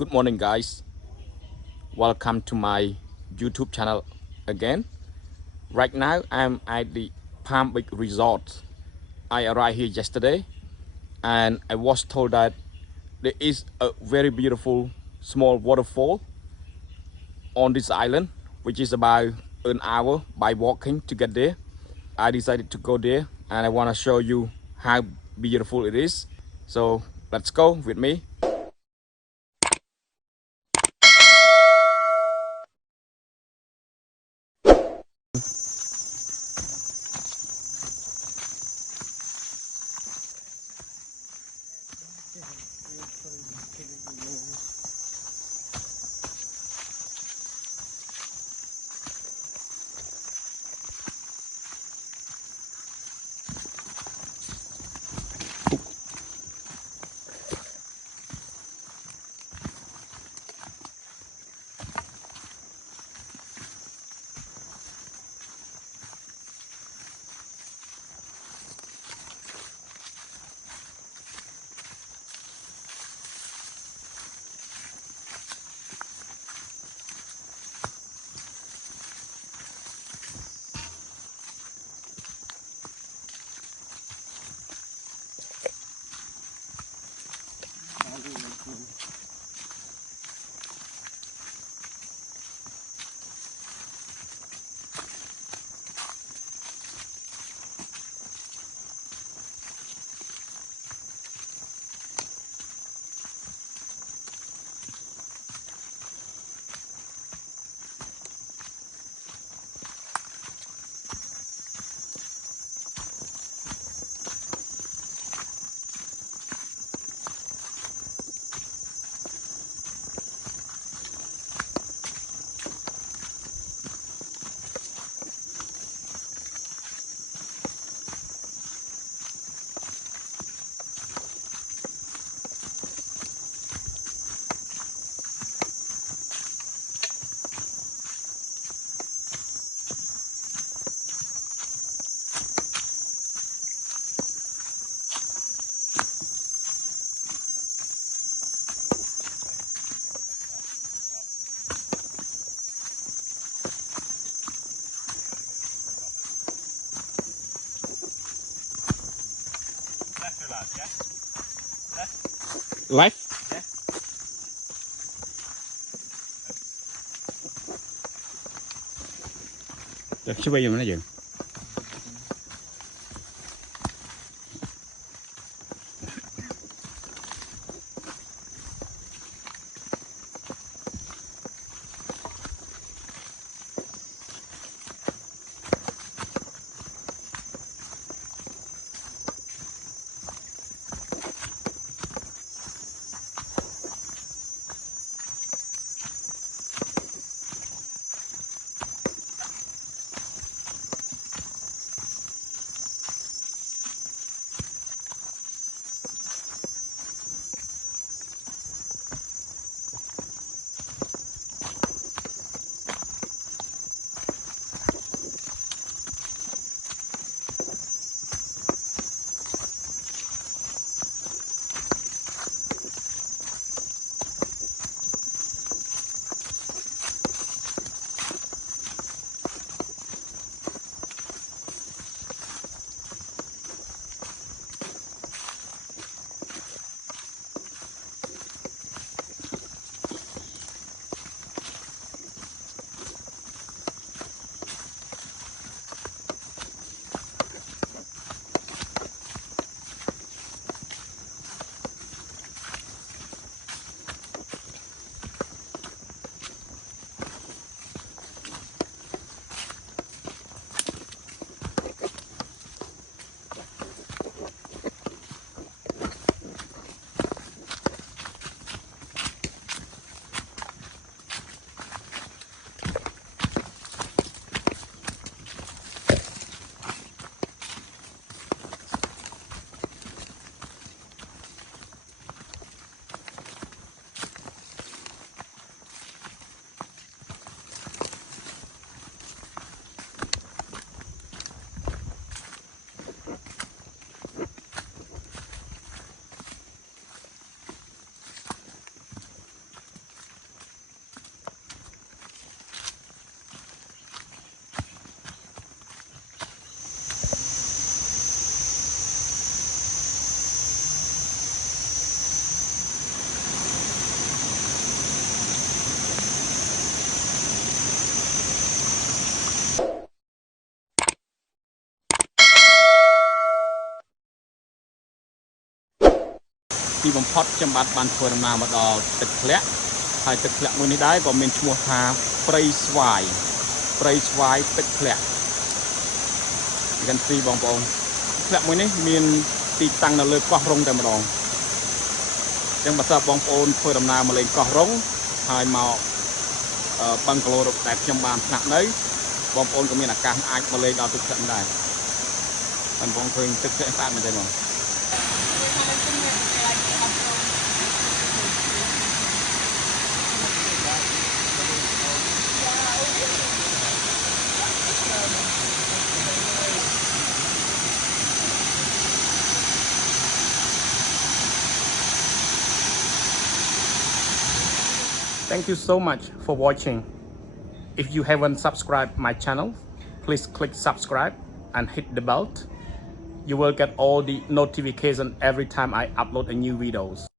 Good morning, guys. Welcome to my YouTube channel again. Right now, I'm at the Palm Beach Resort. I arrived here yesterday and I was told that there is a very beautiful small waterfall on this island, which is about an hour by walking to get there. I decided to go there and I want to show you how beautiful it is. So let's go with me. Life? Yeah. Prek Svay mana je? បំផុតខ្ញុំបាទបានធ្វើដំណើរមកដល់ទឹកធ្លាក់ហើយទឹកធ្លាក់មួយនេះដែរក៏មានឈ្មោះថាព្រៃស្វាយទឹកធ្លាក់กันទីបងប្អូនធ្លាក់មួយនេះមានទីតាំងនៅលើកោះរងតែម្ដងអញ្ចឹងបើសិនបងប្អូនធ្វើដំណើរមកលេងកោះរងហើយមកបាំងគីឡូដែលខ្ញុំបានស្នាក់នៅបងប្អូនក៏មានឱកាសអាចមកលេងដល់ទឹកធ្លាក់ដែរបងប្អូនឃើញទឹកធ្លាក់ស្អាតមែនទេបងThank you so much for watching. If you haven't subscribed my channel, please click subscribe and hit the bell. You will get all the notification every time I upload a new videos.